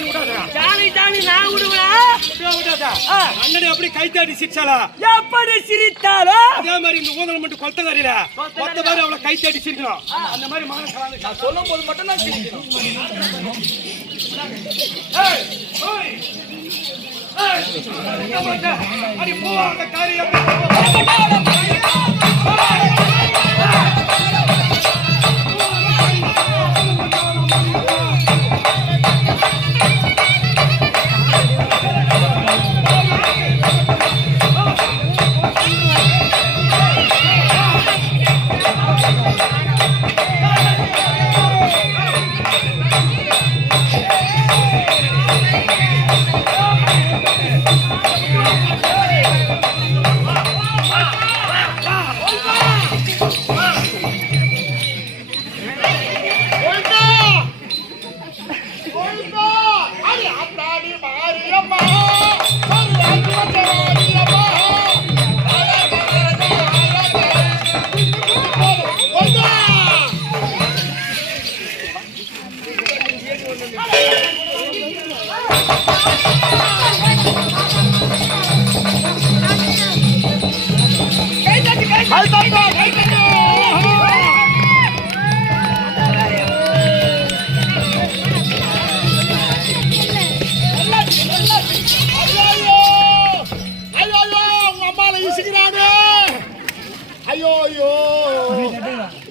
நான் விடுவேன். அண்ணனை அப்படி கைத்தாடி சிரிச்சாளா? எப்படி சிரித்தாலும் அதே மாதிரி இந்த ஊதல் மட்டும் கொத்த காரில மொத்த மாதிரி அவளை கைத்தாடி சிரிக்கணும். அந்த மாதிரி மகன் நான் சொல்லும் போது மட்டும் தான் சிரிக்கணும். அடி போ அந்த காரியம்.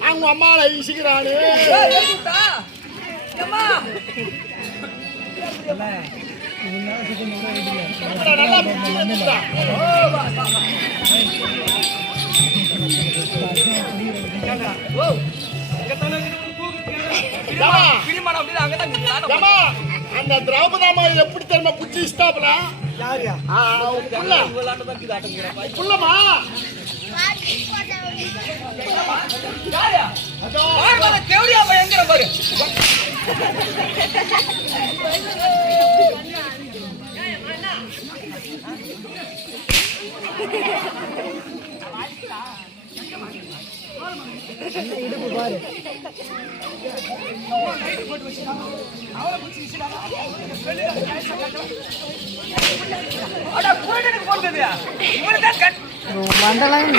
அவங்க அம்மாவை இசிக்கிறானே. அந்த திரௌபதாமா எப்படி தெரியுமா புடிச்சு இஷ்டாப்ல புள்ளமா பாரு. இடுப்பு பாரு. மண்டலம்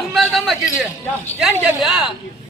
உண்மைதான் ஏன்னு கேக்குறியா?